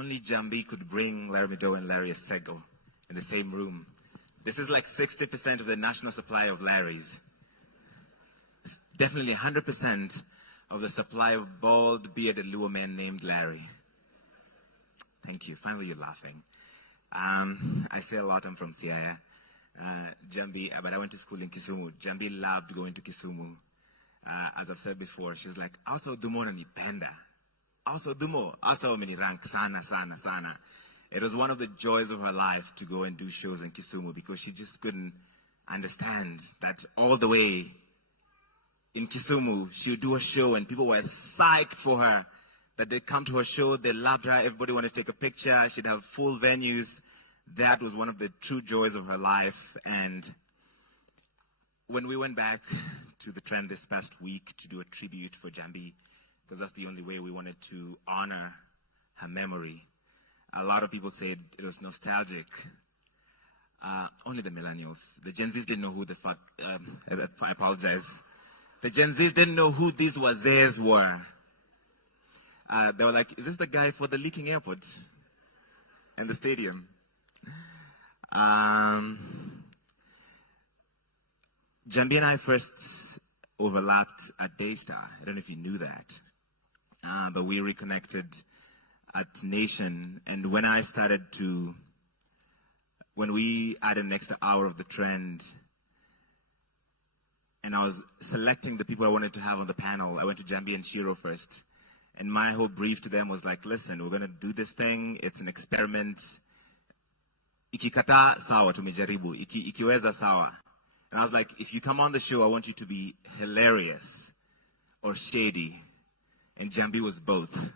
only Njambi could bring Larry Madowo and Larry Sego in the same room. This is like 60% of the national supply of Larrys. It's definitely 100% of the supply of bald, bearded Luo men named Larry. Thank you. Finally, you're laughing. I say a lot. I'm from Siaya. Njambi, but I went to school in Kisumu. Njambi loved going to Kisumu. As I've said before, she's like, also dumo na nipenda. Also dumo, also mini rank sana, sana, sana. It was one of the joys of her life to go and do shows in Kisumu because she just couldn't understand that all the way in Kisumu, she would do a show and people were psyched for her, that they'd come to her show, they loved her, everybody wanted to take a picture, she'd have full venues. That was one of the true joys of her life. And when we went back to the trend this past week to do a tribute for Njambi, because that's the only way we wanted to honor her memory, a lot of people said it was nostalgic. Only the millennials. The Gen Zs didn't know who the fuck, I apologize. The Gen Zs didn't know who these wazers were. They were like, is this the guy for the leaking airport and the stadium? Njambi and I first overlapped at Daystar. I don't know if you knew that. But we reconnected at Nation. And when we added an extra hour of the trend, and I was selecting the people I wanted to have on the panel, I went to Njambi and Shiro first. And my whole brief to them was like, listen, we're going to do this thing. It's an experiment. Ikikata sawa tumejaribu. Ikiweza sawa. And I was like, if you come on the show, I want you to be hilarious or shady. And Njambi was both.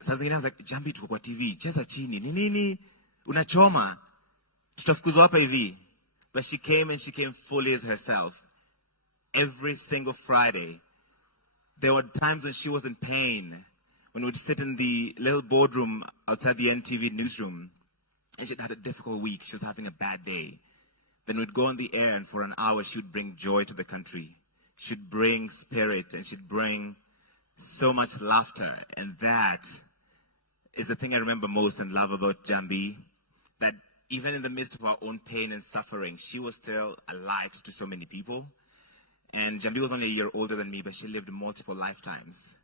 Sasa zingine I was like, Njambi tuko kwa TV, cheza chini, nini, unachoma, tutafukuzwa hapa hivi. But she came and she came fully as herself. Every single Friday. There were times when she was in pain, when we'd sit in the little boardroom outside the NTV newsroom, and she'd had a difficult week, she was having a bad day. Then we'd go on the air, and for an hour, she'd bring joy to the country. She'd bring spirit, and she'd bring so much laughter. And that is the thing I remember most and love about Njambi, that even in the midst of our own pain and suffering, she was still a light to so many people. And Njambi was only a year older than me, but she lived multiple lifetimes.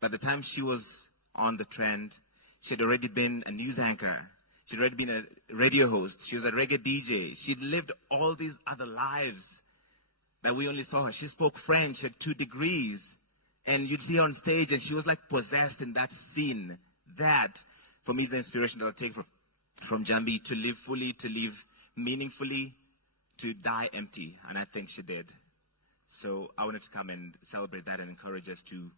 By the time she was on the trend, she had already been a news anchor. She'd already been a radio host. She was a reggae DJ. She'd lived all these other lives that we only saw her. She spoke French, she had 2 degrees. And you'd see her on stage, and she was like possessed in that scene. That, for me, is the inspiration that I'll take from Njambi, to live fully, to live meaningfully, to die empty. And I think she did. So I wanted to come and celebrate that and encourage us to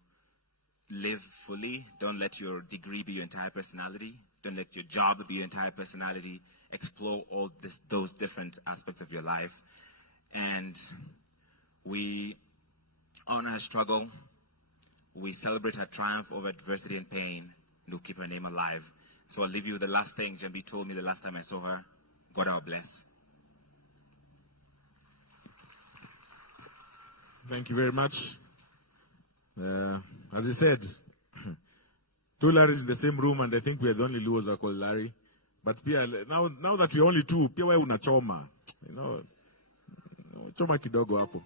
live fully. Don't let your degree be your entire personality. Don't let your job be your entire personality. Explore all those different aspects of your life. And we honor her struggle. We celebrate her triumph over adversity and pain. And we'll keep her name alive. So I'll leave you with the last thing Njambi told me the last time I saw her. God our bless. Thank you very much. As you said, 2 Larrys in the same room, and I think we are the only Luos are called Larry. But now that we're only 2, pia wewe unachoma. You know, choma kidogo hapo.